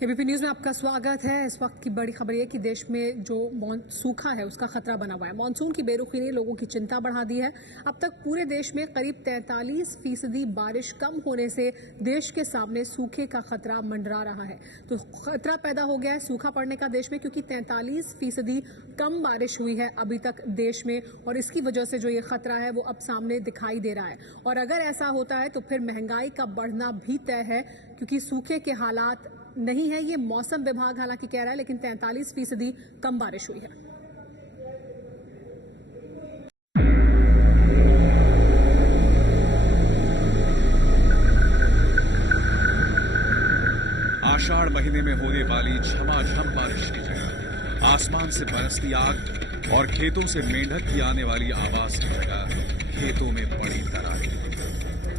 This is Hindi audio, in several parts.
एबीपी न्यूज में आपका स्वागत है। इस वक्त की बड़ी खबर यह कि देश में जो सूखा है उसका खतरा बना हुआ है। मानसून की बेरुखी ने लोगों की चिंता बढ़ा दी है। अब तक पूरे देश में करीब 43% बारिश कम होने से देश के सामने सूखे का खतरा मंडरा रहा है। तो खतरा पैदा हो गया है सूखा पड़ने का देश में, क्योंकि 43% कम बारिश हुई है अभी तक देश में, और इसकी वजह से जो ये खतरा है वो अब सामने दिखाई दे रहा है। और अगर ऐसा होता है तो फिर महंगाई का बढ़ना भी तय है, क्योंकि सूखे के हालात नहीं है। ये मौसम विभाग हालांकि कह रहा है, लेकिन 43% कम बारिश हुई है। आषाढ़ महीने में होने वाली झमाझम बारिश की जगह आसमान से बरसती आग और खेतों से मेंढक की आने वाली आवाज की जगह खेतों में पड़ी दरारें।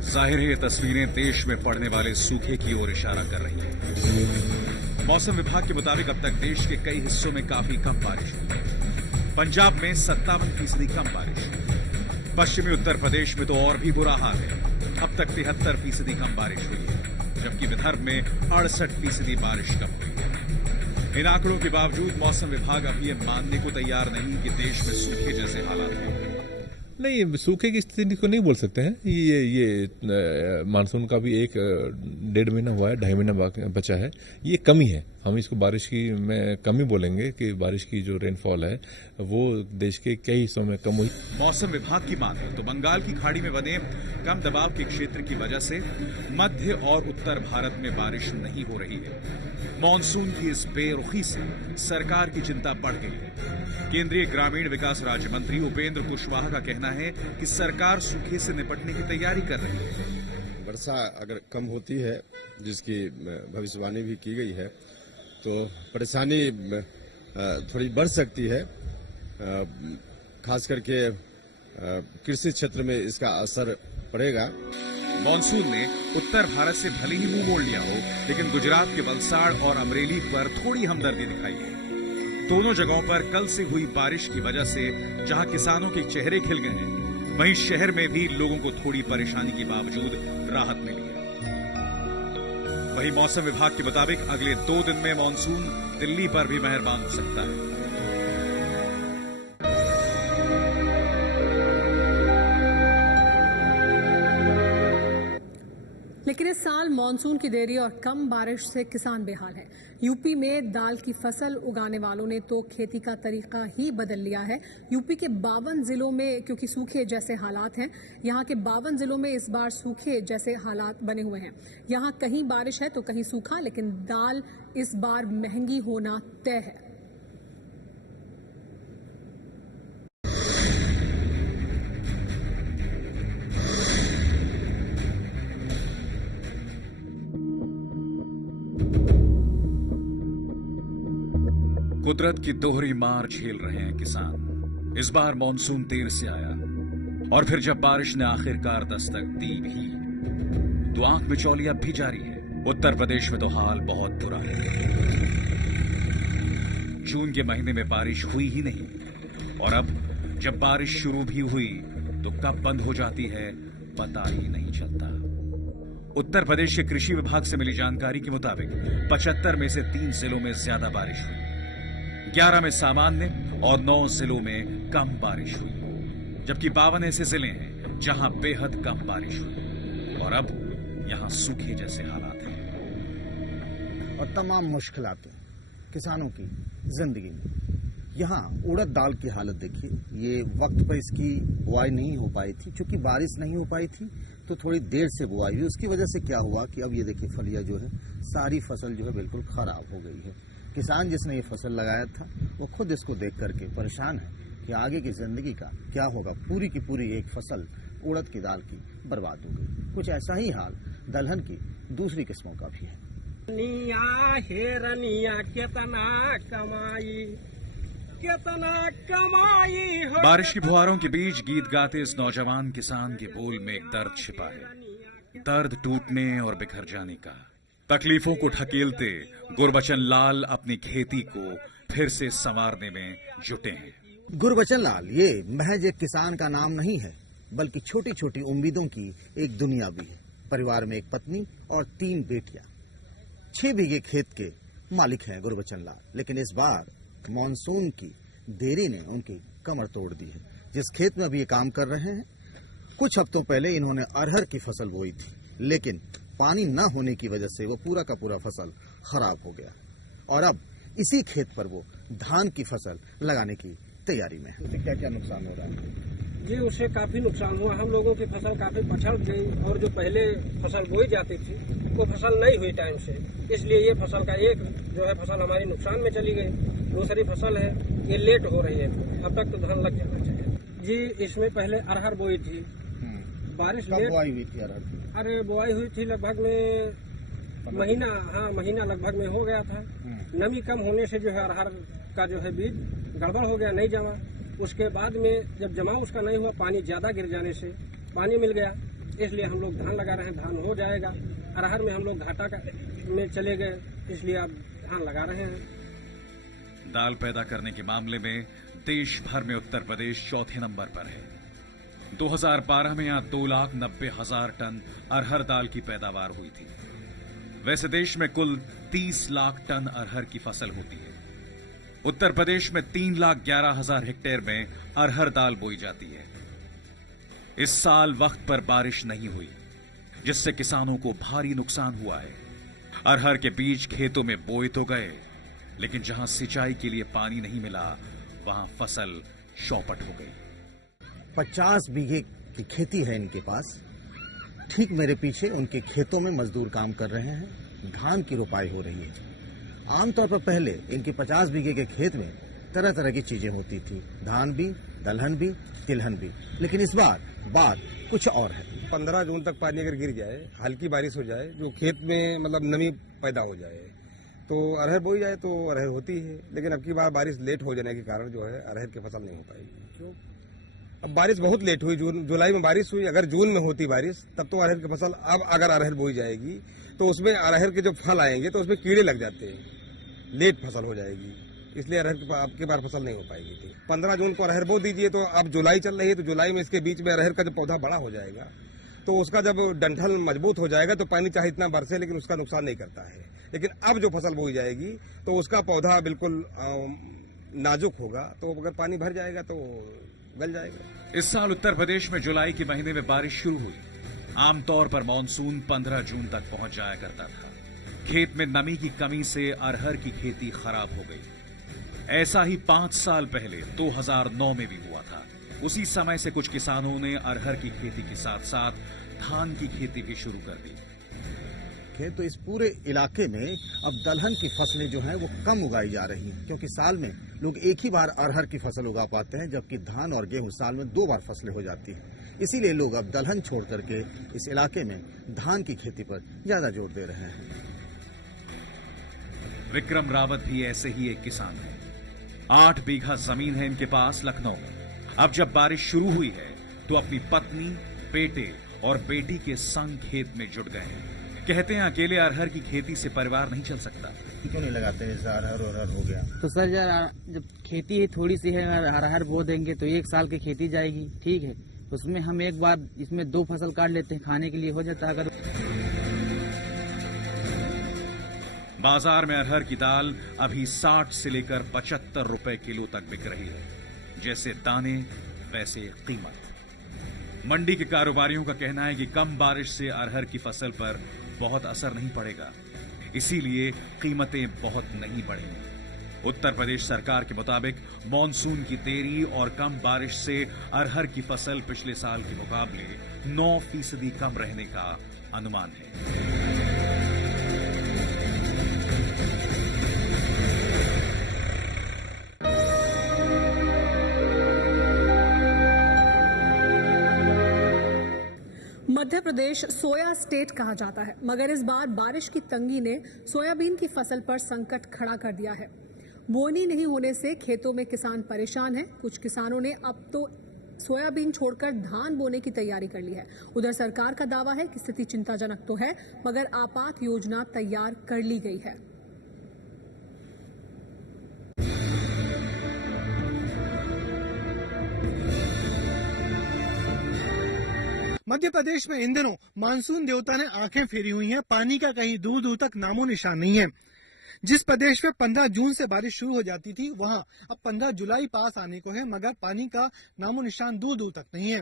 जाहिर है ये तस्वीरें देश में पड़ने वाले सूखे की ओर इशारा कर रही हैं। मौसम विभाग के मुताबिक अब तक देश के कई हिस्सों में काफी कम बारिश हुई है। पंजाब में 57% कम बारिश हुई। पश्चिमी उत्तर प्रदेश में तो और भी बुरा हाल है। अब तक 73% कम बारिश हुई है, जबकि विदर्भ में 68% बारिश कम हुई है। इन आंकड़ों के बावजूद मौसम विभाग अभी ये मानने को तैयार नहीं कि देश में सूखे जैसे हालात हैं। नहीं, सूखे की स्थिति को नहीं बोल सकते हैं। ये मानसून का भी 1-1.5 महीना हुआ है, 2.5 महीना बचा है। ये कमी है, हम इसको बारिश की में कमी बोलेंगे कि बारिश की जो रेनफॉल है वो देश के कई हिस्सों में कम हुई। मौसम विभाग की माने तो बंगाल की खाड़ी में बने कम दबाव के क्षेत्र की वजह से मध्य और उत्तर भारत में बारिश नहीं हो रही है। मानसून की इस बेरुखी से सरकार की चिंता बढ़ गई है। केंद्रीय ग्रामीण विकास राज्य मंत्री उपेंद्र कुशवाहा का कहना है कि सरकार सूखे से निपटने की तैयारी कर रही है। वर्षा अगर कम होती है, जिसकी भविष्यवाणी भी की गई है, तो परेशानी थोड़ी बढ़ सकती है। खास करके कृषि क्षेत्र में इसका असर पड़ेगा। मानसून ने उत्तर भारत से भले ही मुंह मोड़ लिया हो, लेकिन गुजरात के वलसाड़ और अमरेली पर थोड़ी हमदर्दी दिखाई है। दोनों जगहों पर कल से हुई बारिश की वजह से जहां किसानों के चेहरे खिल गए हैं, वहीं शहर में भी लोगों को थोड़ी परेशानी के बावजूद राहत मिली है। वहीं मौसम विभाग के मुताबिक अगले 2 दिन में मानसून दिल्ली पर भी मेहरबान हो सकता है। लेकिन इस साल मानसून की देरी और कम बारिश से किसान बेहाल है। यूपी में दाल की फसल उगाने वालों ने तो खेती का तरीका ही बदल लिया है। यूपी के 52 जिलों में, क्योंकि सूखे जैसे हालात हैं, यहाँ के 52 जिलों में इस बार सूखे जैसे हालात बने हुए हैं। यहाँ कहीं बारिश है तो कहीं सूखा, लेकिन दाल इस बार महंगी होना तय है। कुदरत की दोहरी मार झेल रहे हैं किसान। इस बार मानसून देर से आया, और फिर जब बारिश ने आखिरकार दस्तक दी भी, तो आंख मिचौली अब भी जारी है। उत्तर प्रदेश में तो हाल बहुत बुरा है। जून के महीने में बारिश हुई ही नहीं, और अब जब बारिश शुरू भी हुई तो कब बंद हो जाती है पता ही नहीं चलता। उत्तर प्रदेश के कृषि विभाग से मिली जानकारी के मुताबिक 75 में से 3 जिलों में ज्यादा बारिश हुई, 11 में सामान्य और 9 जिलों में कम बारिश हुई, जबकि 52 ऐसे जिले हैं जहां बेहद कम बारिश हुई, और अब यहां सूखे जैसे हालात हैं। और तमाम मुश्किलातें किसानों की जिंदगी में। यहाँ उड़द दाल की हालत देखिए, ये वक्त पर इसकी बुआई नहीं हो पाई थी, क्योंकि बारिश नहीं हो पाई थी तो थोड़ी देर से बुआई हुई। उसकी वजह से क्या हुआ कि अब ये देखिए फलिया जो है, सारी फसल जो है बिल्कुल खराब हो गई है। किसान जिसने ये फसल लगाया था वो खुद इसको देख करके परेशान है कि आगे की जिंदगी का क्या होगा। पूरी की पूरी एक फसल उड़द की दाल की बर्बाद हो गई। कुछ ऐसा ही हाल दलहन की दूसरी किस्मों का भी है। बारिश की फुहारों के बीच गीत गाते इस नौजवान किसान के बोल में एक दर्द छिपा है, दर्द टूटने और बिखर जाने का। तकलीफों को ढकेलते गुरबचन लाल अपनी खेती को फिर से संवारने में जुटे हैं। गुरबचन लाल ये महज एक किसान का नाम नहीं है, बल्कि छोटी छोटी उम्मीदों की एक दुनिया भी है। परिवार में एक पत्नी और 3 बेटियां। 6 बीघे खेत के मालिक हैं गुरबचन लाल, लेकिन इस बार मानसून की देरी ने उनकी कमर तोड़ दी है। जिस खेत में अभी ये काम कर रहे हैं, कुछ हफ्तों पहले इन्होंने अरहर की फसल बोई थी, लेकिन पानी न होने की वजह से वो पूरा का पूरा फसल खराब हो गया और अब इसी खेत पर वो धान की फसल लगाने की तैयारी में है। क्या क्या नुकसान हो रहा है? जी, उससे काफी नुकसान हुआ। हम लोगों की फसल काफी पछड़ गई और जो पहले फसल बोई जाती थी वो फसल नहीं हुई टाइम से, इसलिए ये फसल का एक जो है फसल हमारी नुकसान में चली गई। दूसरी फसल है ये लेट हो रही है, अब तक तो धान लग जाना चाहिए। जी, इसमें पहले अरहर बोई थी, बारिश लेट बुआई हुई थी अरहर? अरे बुआई हुई थी लगभग में महीना लगभग में हो गया था। नमी कम होने से जो है अरहर का जो है बीज गड़बड़ हो गया, नहीं जमा। उसके बाद में जब जमा उसका नहीं हुआ, पानी ज्यादा गिर जाने से पानी मिल गया, इसलिए हम लोग धान लगा रहे हैं। धान हो जाएगा। अरहर में हम लोग घाटा में चले गए, इसलिए अब धान लगा रहे हैं। दाल पैदा करने के मामले में देश भर में उत्तर प्रदेश चौथे नंबर पर है। 2012 में यहां 2,90,000 टन अरहर दाल की पैदावार हुई थी। वैसे देश में कुल 30 लाख टन अरहर की फसल होती है। उत्तर प्रदेश में 3,11,000 हेक्टेयर में अरहर दाल बोई जाती है। इस साल वक्त पर बारिश नहीं हुई, जिससे किसानों को भारी नुकसान हुआ है। अरहर के बीज खेतों में बोए तो गए, लेकिन जहां सिंचाई के लिए पानी नहीं मिला, वहां फसल चौपट हो गई। 50 बीघे की खेती है इनके पास। ठीक मेरे पीछे उनके खेतों में मजदूर काम कर रहे हैं, धान की रोपाई हो रही है। आमतौर पर पहले इनके 50 बीघे के खेत में तरह तरह की चीजें होती थी, धान भी, दलहन भी, तिलहन भी, लेकिन इस बार बात कुछ और है। 15 जून तक पानी अगर गिर जाए, हल्की बारिश हो जाए, जो खेत में मतलब नमी पैदा हो जाए, तो अरहर बोई जाए तो अरहर होती है। लेकिन अब की बार बारिश लेट हो जाने के कारण जो है अरहर की फसल नहीं हो पाएगी। क्यों? अब बारिश बहुत लेट हुई। जुलाई में बारिश हुई, अगर जून में होती बारिश तब तो अरहर की फसल, अब अगर अरहर बोई जाएगी तो उसमें अरहर के जो फल आएंगे तो उसमें कीड़े लग जाते हैं, लेट फसल हो जाएगी, इसलिए अरहर की अब की बार फसल नहीं हो पाएगी। 15 जून को अरहर बो दीजिए, तो अब जुलाई चल रही है, तो जुलाई में इसके बीच में अरहर का जो पौधा बड़ा हो जाएगा, तो उसका जब डंठल मजबूत हो जाएगा तो पानी चाहे इतना बरसे लेकिन उसका नुकसान नहीं करता है। लेकिन अब जो फसल बोई जाएगी तो उसका पौधा बिल्कुल नाजुक होगा, तो अगर पानी भर जाएगा तो गल जाएगा। इस साल उत्तर प्रदेश में जुलाई के महीने में बारिश शुरू हुई। आमतौर पर मानसून 15 जून तक पहुंच जाया करता था। खेत में नमी की कमी से अरहर की खेती खराब हो गई। ऐसा ही 5 साल पहले 2009 में भी हुआ था। उसी समय से कुछ किसानों ने अरहर की खेती के साथ साथ धान की खेती भी शुरू कर दी। तो इस पूरे इलाके में अब दलहन की फसलें जो हैं वो कम उगाई जा रही हैं, क्योंकि साल में लोग एक ही बार अरहर की फसल उगा पाते हैं, जबकि धान और गेहूं साल में 2 बार फसलें हो जाती हैं। इसीलिए लोग अब दलहन छोड़ करके इस इलाके में धान की खेती पर ज्यादा जोर दे रहे हैं। विक्रम रावत भी ऐसे ही एक किसान है। 8 बीघा जमीन है इनके पास लखनऊ में। अब जब बारिश शुरू हुई है तो अपनी पत्नी, बेटे और बेटी के संग खेत में जुट गए हैं। कहते हैं अकेले अरहर की खेती से परिवार नहीं चल सकता। क्यों नहीं लगाते? जैसे अरहर हो गया तो सर यार, जब खेती है थोड़ी सी है, अरहर बो देंगे तो 1 साल की खेती जाएगी, ठीक है। उसमें हम एक बार इसमें 2 फसल काट लेते हैं, खाने के लिए हो जाता है। अगर बाजार में अरहर की दाल अभी 60 से लेकर 75 रुपए किलो तक बिक रही है। जैसे दाने वैसे कीमत। मंडी के कारोबारियों का कहना है कि कम बारिश से अरहर की फसल पर बहुत असर नहीं पड़ेगा, इसीलिए कीमतें बहुत नहीं बढ़ेंगी। उत्तर प्रदेश सरकार के मुताबिक मानसून की देरी और कम बारिश से अरहर की फसल पिछले साल के मुकाबले 9% कम रहने का अनुमान है। मध्य प्रदेश सोया स्टेट कहा जाता है, मगर इस बार बारिश की तंगी ने सोयाबीन की फसल पर संकट खड़ा कर दिया है। बोनी नहीं होने से खेतों में किसान परेशान हैं। कुछ किसानों ने अब तो सोयाबीन छोड़कर धान बोने की तैयारी कर ली है। उधर सरकार का दावा है कि स्थिति चिंताजनक तो है, मगर आपात योजना तैयार कर ली गई है। मध्य प्रदेश में इन दिनों मानसून देवता ने आंखें फेरी हुई हैं। पानी का कहीं दूर दूर तक नामो निशान नहीं है। जिस प्रदेश में 15 जून से बारिश शुरू हो जाती थी, वहां अब 15 जुलाई पास आने को है, मगर पानी का नामो निशान दूर दूर तक नहीं है।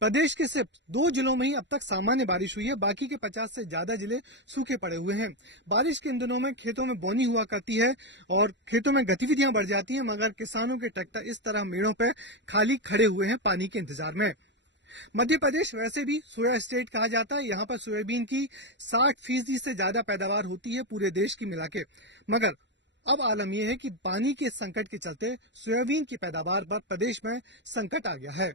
प्रदेश के सिर्फ 2 जिलों में ही अब तक सामान्य बारिश हुई है, बाकी के 50 से ज्यादा जिले सूखे पड़े हुए हैं। बारिश के इन दिनों में खेतों में बोनी हुआ करती है और खेतों में गतिविधियां बढ़ जाती हैं, मगर किसानों के ट्रैक्टर इस तरह मेड़ों पर खाली खड़े हुए हैं पानी के इंतजार में। मध्य प्रदेश वैसे भी सोया स्टेट कहा जाता है। यहाँ पर सोयाबीन की 60% से ज्यादा पैदावार होती है पूरे देश की मिला के, मगर अब आलम यह है कि पानी के संकट के चलते सोयाबीन की पैदावार पर प्रदेश में संकट आ गया है।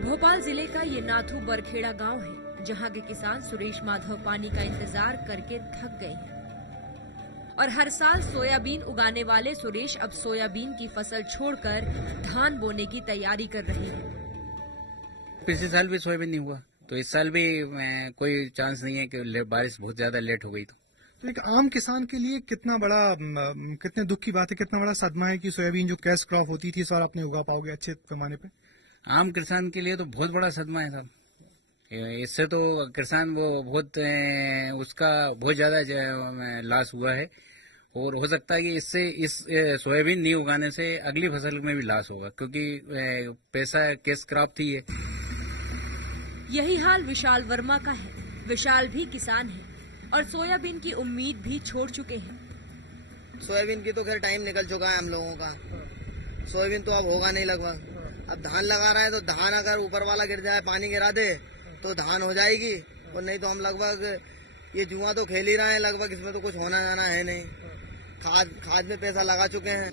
भोपाल जिले का ये नाथू बरखेड़ा गांव है, जहां के किसान सुरेश माधव पानी का इंतजार करके थक गए हैं और हर साल सोयाबीन उगाने वाले सुरेश अब सोयाबीन की फसल छोड़कर धान बोने की तैयारी कर रहे हैं। पिछले साल भी सोयाबीन नहीं हुआ, तो इस साल भी कोई चांस नहीं है कि बारिश बहुत ज्यादा लेट हो गई। तो एक आम किसान के लिए कितने दुख की बात है, कितना बड़ा सदमा है कि सोयाबीन जो कैश क्रॉप होती थी इस बार आपने उगा पाओगे अच्छे पैमाने पे। आम किसान के लिए तो बहुत बड़ा सदमा है साहब। इससे तो किसान वो उसका बहुत ज्यादा लॉस हुआ है और हो सकता है कि इससे इस सोयाबीन नहीं उगाने से अगली फसल में भी लॉस होगा, क्योंकि पैसा कैश क्रॉप थी ये। यही हाल विशाल वर्मा का है। विशाल भी किसान है और सोयाबीन की उम्मीद भी छोड़ चुके हैं। सोयाबीन की तो खैर टाइम निकल चुका है हम लोगों का। सोयाबीन तो अब होगा नहीं लगभग। अब धान लगा रहे हैं तो धान अगर ऊपर वाला गिर जाए, पानी गिरा दे तो धान हो जाएगी, और नहीं तो हम लगभग ये जुआ तो खेल ही रहे हैं लगभग, इसमें तो कुछ होना जाना है नहीं। खाद में पैसा लगा चुके हैं।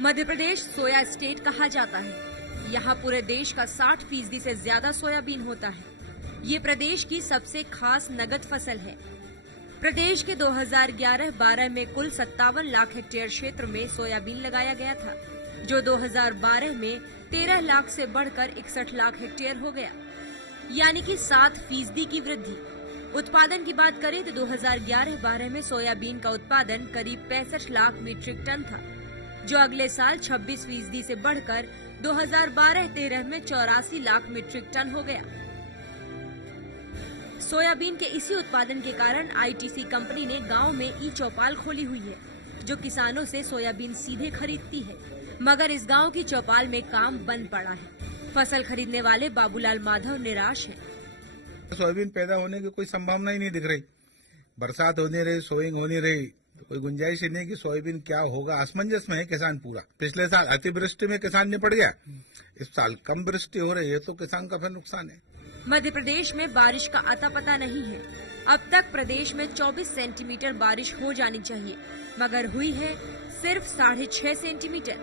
मध्य प्रदेश सोया स्टेट कहा जाता है। यहाँ पूरे देश का 60% से ज्यादा सोयाबीन होता है। ये प्रदेश की सबसे खास नगद फसल है। प्रदेश के 2011-12 में कुल 57 लाख हेक्टेयर क्षेत्र में सोयाबीन लगाया गया था, जो 2012 में 13 लाख से बढ़कर 61 लाख हेक्टेयर हो गया, यानी कि 7% की वृद्धि। उत्पादन की बात करें तो 2011-12 में सोयाबीन का उत्पादन करीब 65 लाख मीट्रिक टन था, जो अगले साल 26% से बढ़कर 2012-13 में 84 लाख मीट्रिक टन हो गया। सोयाबीन के इसी उत्पादन के कारण आईटीसी कंपनी ने गांव में ई-चौपाल खोली हुई है, जो किसानों से सोयाबीन सीधे खरीदती है, मगर इस गांव की चौपाल में काम बंद पड़ा है। फसल खरीदने वाले बाबूलाल माधव निराश हैं। सोयाबीन पैदा होने की कोई संभावना ही नहीं दिख रही। बरसात होने रही, सोइंग होने रही, तो कोई गुंजाइश ही नहीं कि सोयाबीन क्या होगा। असमंजस में है किसान पूरा। पिछले साल अतिवृष्टि में किसान निपट गया, इस साल कम वृष्टि हो रही है तो किसान का फिर नुकसान है। मध्य प्रदेश में बारिश का अता पता नहीं है। अब तक प्रदेश में 24 सेंटीमीटर बारिश हो जानी चाहिए, मगर हुई है सिर्फ 6.5 सेंटीमीटर,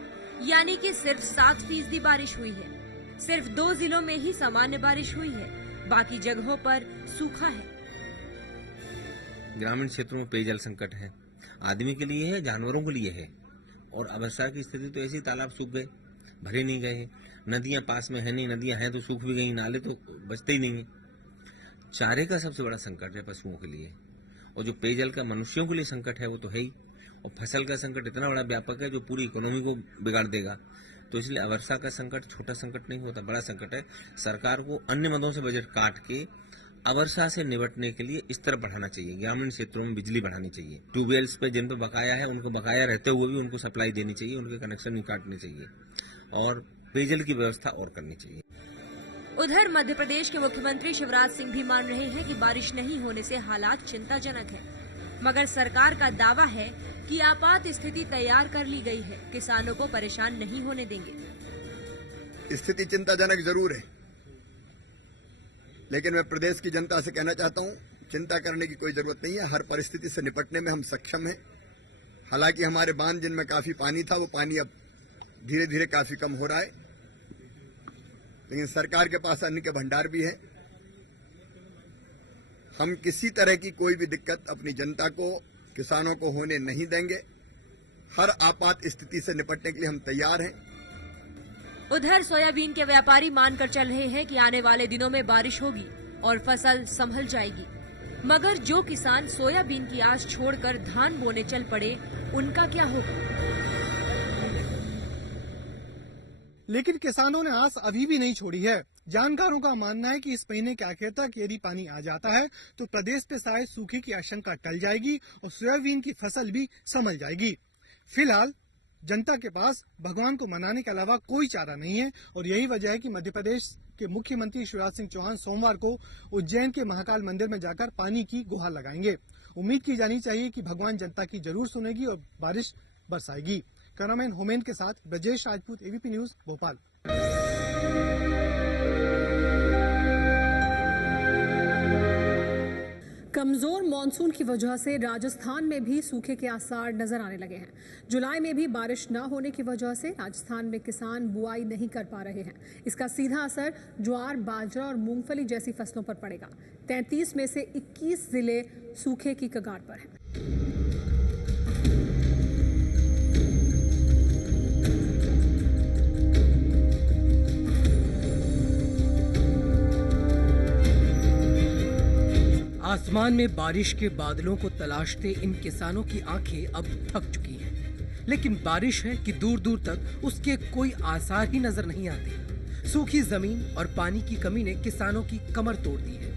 यानी कि सिर्फ 7% बारिश हुई है। सिर्फ 2 जिलों में ही सामान्य बारिश हुई है, बाकी जगहों पर सूखा है। ग्रामीण क्षेत्रों में पेयजल संकट है, आदमी के लिए है, जानवरों के लिए है। और अवस्था की स्थिति तो ऐसी, तालाब सूख गए, भरे नहीं गए, नदियां पास में है नहीं, नदियां हैं तो सूख भी गई, नाले तो बचते ही नहीं है। चारे का सबसे बड़ा संकट है पशुओं के लिए, और जो पेयजल का मनुष्यों के लिए संकट है वो तो है ही। और फसल का संकट इतना बड़ा व्यापक है जो पूरी इकोनॉमी को बिगाड़ देगा। तो इसलिए वर्षा का संकट छोटा संकट नहीं होता, बड़ा संकट है। सरकार को अन्य मदों से बजट काट के अवर्षा से निपटने के लिए इस तरफ बढ़ाना चाहिए। ग्रामीण क्षेत्रों में बिजली बढ़ानी चाहिए। ट्यूबवेल्स पे जिन पे बकाया है उनको बकाया रहते हुए भी उनको सप्लाई देनी चाहिए, उनके कनेक्शन नहीं काटने चाहिए, और पेयजल की व्यवस्था और करनी चाहिए। उधर मध्य प्रदेश के मुख्यमंत्री शिवराज सिंह भी मान रहे हैं कि बारिश नहीं होने से हालात चिंताजनक है, मगर सरकार का दावा है कि आपात स्थिति तैयार कर ली गई है, किसानों को परेशान नहीं होने देंगे। स्थिति चिंताजनक जरूर है, लेकिन मैं प्रदेश की जनता से कहना चाहता हूं, चिंता करने की कोई जरूरत नहीं है। हर परिस्थिति से निपटने में हम सक्षम हैं। हालांकि हमारे बांध जिनमें काफी पानी था, वो पानी अब धीरे धीरे काफी कम हो रहा है, लेकिन सरकार के पास अन्न के भंडार भी है। हम किसी तरह की कोई भी दिक्कत अपनी जनता को, किसानों को होने नहीं देंगे। हर आपात स्थिति से निपटने के लिए हम तैयार हैं। उधर सोयाबीन के व्यापारी मानकर चल रहे हैं कि आने वाले दिनों में बारिश होगी और फसल संभल जाएगी, मगर जो किसान सोयाबीन की आस छोड़कर धान बोने चल पड़े, उनका क्या होगा? लेकिन किसानों ने आस अभी भी नहीं छोड़ी है। जानकारों का मानना है कि इस महीने के आखिर तक यदि पानी आ जाता है तो प्रदेश पे शायद सूखे की आशंका टल जाएगी और सोयाबीन की फसल भी संभल जाएगी। फिलहाल जनता के पास भगवान को मनाने के अलावा कोई चारा नहीं है और यही वजह है कि मध्य प्रदेश के मुख्यमंत्री शिवराज सिंह चौहान सोमवार को उज्जैन के महाकाल मंदिर में जाकर पानी की गुहार लगाएंगे। उम्मीद की जानी चाहिए कि भगवान जनता की जरूर सुनेगी और बारिश बरसाएगी। कैमरामैन होमेन के साथ ब्रजेश राजपूत, एबीपी न्यूज, भोपाल। कमजोर मॉनसून की वजह से राजस्थान में भी सूखे के आसार नजर आने लगे हैं। जुलाई में भी बारिश न होने की वजह से राजस्थान में किसान बुआई नहीं कर पा रहे हैं। इसका सीधा असर ज्वार, बाजरा और मूंगफली जैसी फसलों पर पड़ेगा। 33 में से 21 जिले सूखे की कगार पर हैं। आसमान में बारिश के बादलों को तलाशते इन किसानों की आंखें अब थक चुकी हैं। लेकिन बारिश है कि दूर दूर तक उसके कोई आसार ही नजर नहीं आते। सूखी जमीन और पानी की कमी ने किसानों की कमर तोड़ दी है।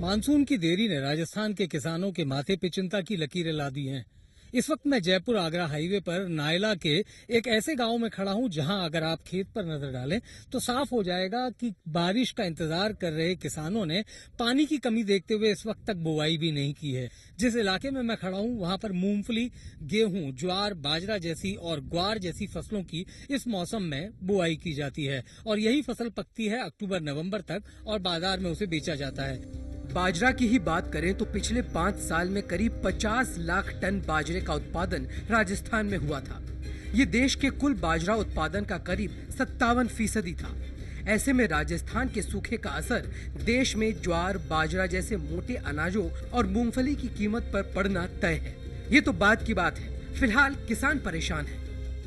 मानसून की देरी ने राजस्थान के किसानों के माथे पे चिंता की लकीरें ला दी हैं। इस वक्त मैं जयपुर आगरा हाईवे पर नायला के एक ऐसे गांव में खड़ा हूं जहां अगर आप खेत पर नजर डालें तो साफ हो जाएगा कि बारिश का इंतजार कर रहे किसानों ने पानी की कमी देखते हुए इस वक्त तक बुआई भी नहीं की है। जिस इलाके में मैं खड़ा हूं वहां पर मूंगफली, गेहूं, ज्वार, बाजरा जैसी और ग्वार जैसी फसलों की इस मौसम में बुआई की जाती है और यही फसल पकती है अक्टूबर-नवंबर तक और बाजार में उसे बेचा जाता है। बाजरा की ही बात करें तो पिछले 5 साल में करीब 50 लाख टन बाजरे का उत्पादन राजस्थान में हुआ था। ये देश के कुल बाजरा उत्पादन का करीब 57% था। ऐसे में राजस्थान के सूखे का असर देश में ज्वार, बाजरा जैसे मोटे अनाजों और मूंगफली की कीमत पर पड़ना तय है। ये तो बात की बात है। फिलहाल किसान परेशान है।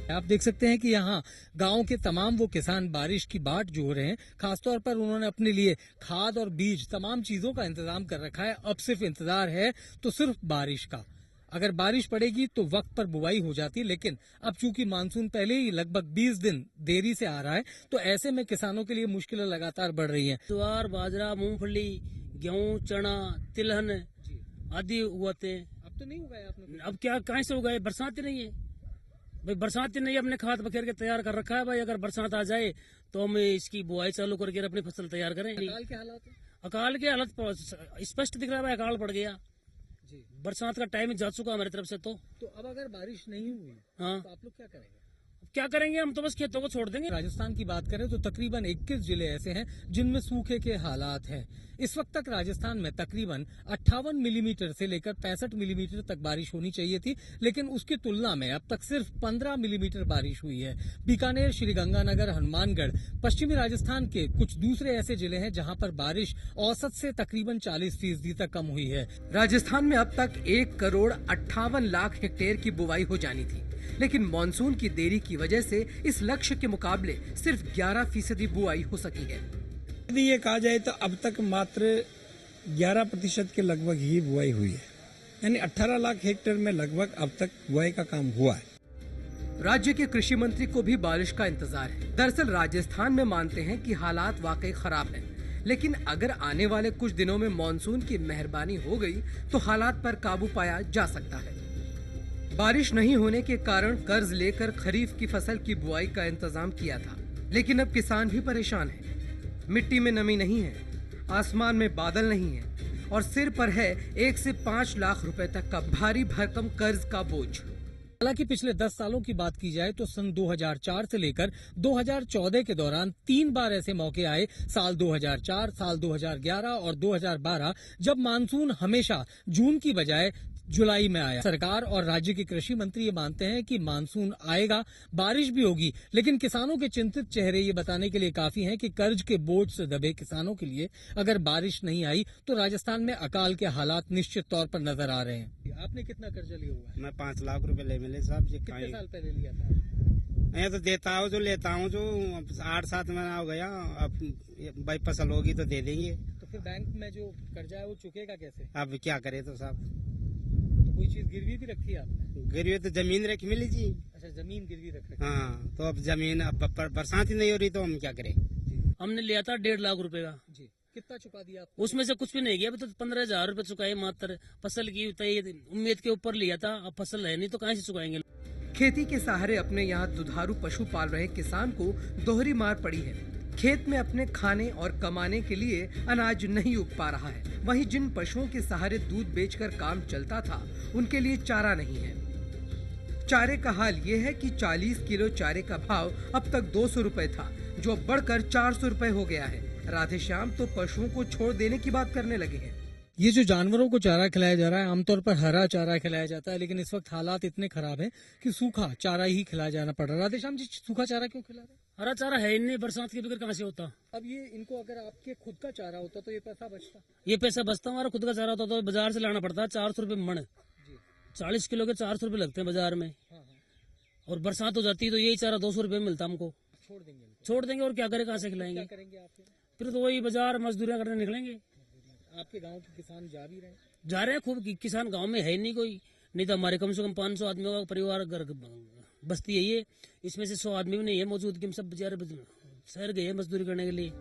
आप देख सकते हैं कि यहाँ गांव के तमाम वो किसान बारिश की बाट जो रहे हैं। खासतौर पर उन्होंने अपने लिए खाद और बीज, तमाम चीजों का इंतजाम कर रखा है। अब सिर्फ इंतजार है तो सिर्फ बारिश का। अगर बारिश पड़ेगी तो वक्त पर बुआई हो जाती, लेकिन अब चूंकि मानसून पहले ही लगभग 20 दिन देरी से आ रहा है तो ऐसे में किसानों के लिए मुश्किलें लगातार बढ़ रही हैं। ज्वार, बाजरा, मूंगफली, गेहूं, चना, तिलहन आदि उगाते हैं। अब तो नहीं उगाए आपने? अब क्या कहाँ से उगाए? बरसात ही नहीं है भाई, बरसात ही नहीं। अपने खाद बखेर के तैयार कर रखा है भाई। अगर बरसात आ जाए तो हम इसकी बुआई चालू करके अपनी फसल तैयार करें। अकाल के हालात है? अकाल के हालत स्पष्ट दिख रहा है भाई, अकाल पड़ गया जी। बरसात का टाइम जा चुका हमारी तरफ से। तो अब अगर बारिश नहीं हुई हाँ तो आप लोग क्या करेंगे? क्या करेंगे? हम तो बस खेतों को छोड़ देंगे। राजस्थान की बात करें तो तकरीबन 21 जिले ऐसे हैं जिनमें सूखे के हालात हैं। इस वक्त तक राजस्थान में तकरीबन 58 मिलीमीटर से लेकर 65 मिलीमीटर तक बारिश होनी चाहिए थी, लेकिन उसकी तुलना में अब तक सिर्फ 15 मिलीमीटर बारिश हुई है। बीकानेर, श्रीगंगानगर, हनुमानगढ़, पश्चिमी राजस्थान के कुछ दूसरे ऐसे जिले हैं जहां पर बारिश औसत से तकरीबन 40% तक कम हुई है। राजस्थान में अब तक 1,58,00,000 हेक्टेयर की बुआई हो जानी थी, लेकिन मानसून की देरी की वजह से इस लक्ष्य के मुकाबले सिर्फ 11% बुआई हो सकी है। यदि ये कहा जाए तो अब तक मात्र 11% के लगभग ही बुआई हुई है, यानी 18 लाख हेक्टेयर में लगभग अब तक बुआई का काम हुआ है। राज्य के कृषि मंत्री को भी बारिश का इंतजार है। दरअसल राजस्थान में मानते हैं कि हालात वाकई खराब हैं, लेकिन अगर आने वाले कुछ दिनों में मानसून की मेहरबानी हो गई तो हालात पर काबू पाया जा सकता है। बारिश नहीं होने के कारण कर्ज लेकर खरीफ की फसल की बुआई का इंतजाम किया था, लेकिन अब किसान भी परेशान हैं। मिट्टी में नमी नहीं है, आसमान में बादल नहीं है और सिर पर है 1 से 5 लाख रुपए तक का भारी भरकम कर्ज का बोझ। हालांकि पिछले 10 सालों की बात की जाए तो सन 2004 से लेकर 2014 के दौरान 3 बार ऐसे मौके आए, साल 2004, साल 2011 और 2012, जब मानसून हमेशा जून की बजाय जुलाई में आया। सरकार और राज्य के कृषि मंत्री ये मानते हैं कि मानसून आएगा, बारिश भी होगी, लेकिन किसानों के चिंतित चेहरे ये बताने के लिए काफी हैं कि कर्ज के बोझ से दबे किसानों के लिए अगर बारिश नहीं आई तो राजस्थान में अकाल के हालात निश्चित तौर पर नजर आ रहे हैं। आपने कितना कर्जा लिया हुआ है? मैं 5 लाख रुपए ले मिले साहब। कितने साल पहले लिया था? मैं तो देता हूँ जो लेता हूँ, जो 8-7 महीना हो गया। अब भाई फसल होगी तो दे देंगे। तो फिर बैंक में जो कर्जा है वो चुकेगा कैसे? अब क्या करे तो साहब। कोई चीज गिरवी भी रखी है आपने? गिरवी तो जमीन रख मिली जी। अच्छा, जमीन गिरवी रख रखी। हाँ, तो अब जमीन अब बरसात ही नहीं हो रही तो हम क्या करें। हमने लिया था 1.5 लाख रुपए का जी। कितना चुका दिया आप? उसमें से कुछ भी नहीं गया, अभी तो 15,000 रुपए चुकाए मात्र। फसल की उम्मीद के ऊपर लिया था, अब फसल है नहीं तो कहाँ से चुकाएंगे। खेती के सहारे अपने यहाँ दुधारू पशु पाल रहे किसान को दोहरी मार पड़ी है। खेत में अपने खाने और कमाने के लिए अनाज नहीं उग पा रहा है, वहीं जिन पशुओं के सहारे दूध बेचकर काम चलता था उनके लिए चारा नहीं है। चारे का हाल ये है कि 40 किलो चारे का भाव अब तक 200 रुपए था, जो अब बढ़कर 400 रुपए हो गया है। राधेश्याम तो पशुओं को छोड़ देने की बात करने लगे हैं। ये जो जानवरों को चारा खिलाया जा रहा है, आमतौर पर हरा चारा खिलाया जाता है, लेकिन इस वक्त हालात इतने खराब हैं कि सूखा चारा ही खिलाया जाना पड़ रहा है। राधेश्याम जी, सूखा चारा क्यों खिला रहे हैं? हरा चारा है ही नहीं, बरसात के बगैर कहाँ से होता। अब ये इनको अगर आपके खुद का चारा होता तो ये पैसा बचता। ये पैसा बचता, हमारा खुद का चारा होता तो बाजार से लाना पड़ता है 400 रुपए मण। 40 किलो के 400 रुपए लगते हैं बाजार में। और बरसात हो जाती है तो यही चारा 200 रुपए में मिलता हमको। छोड़ देंगे और क्या करें, कहाँ से खिलाएंगे। फिर तो वही बाजार मजदूरियां करने निकलेंगे। आपके गांव के किसान जा भी रहे हैं? जा रहे हैं खूब। किसान गांव में है नहीं कोई, नहीं तो हमारे कम से कम 500 आदमियों का परिवार बस्ती है ये, इसमें से 100 आदमी भी नहीं है मौजूद कि हम सब बेचारे शहर गए हैं मजदूरी करने के लिए।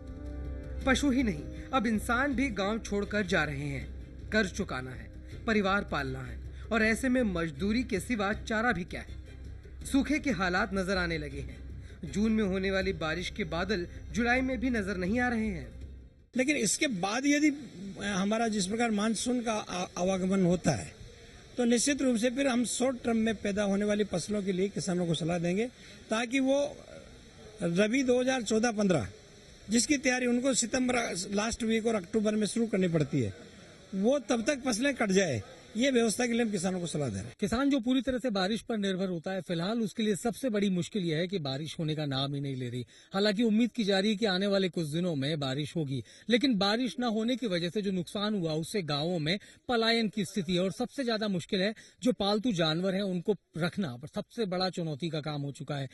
पशु ही नहीं, अब इंसान भी गांव छोड़कर जा रहे हैं। कर्ज चुकाना है, परिवार पालना है, और ऐसे में मजदूरी के सिवा चारा भी क्या है। सूखे के हालात नजर आने लगे हैं। जून में होने वाली बारिश के बादल जुलाई में भी नजर नहीं आ रहे हैं। लेकिन इसके बाद यदि हमारा जिस प्रकार मानसून का आवागमन होता है तो निश्चित रूप से फिर हम शॉर्ट टर्म में पैदा होने वाली फसलों के लिए किसानों को सलाह देंगे, ताकि वो रबी 2014-15 जिसकी तैयारी उनको सितंबर लास्ट वीक और अक्टूबर में शुरू करनी पड़ती है, वो तब तक फसलें कट जाए, ये व्यवस्था के लिए हम किसानों को सलाह दे रहे हैं। किसान जो पूरी तरह से बारिश पर निर्भर होता है, फिलहाल उसके लिए सबसे बड़ी मुश्किल यह है कि बारिश होने का नाम ही नहीं ले रही। हालांकि उम्मीद की जा रही है कि आने वाले कुछ दिनों में बारिश होगी, लेकिन बारिश न होने की वजह से जो नुकसान हुआ उससे गांवों में पलायन की स्थिति है। और सबसे ज्यादा मुश्किल है जो पालतू जानवर हैं उनको रखना, पर सबसे बड़ा चुनौती का काम हो चुका है।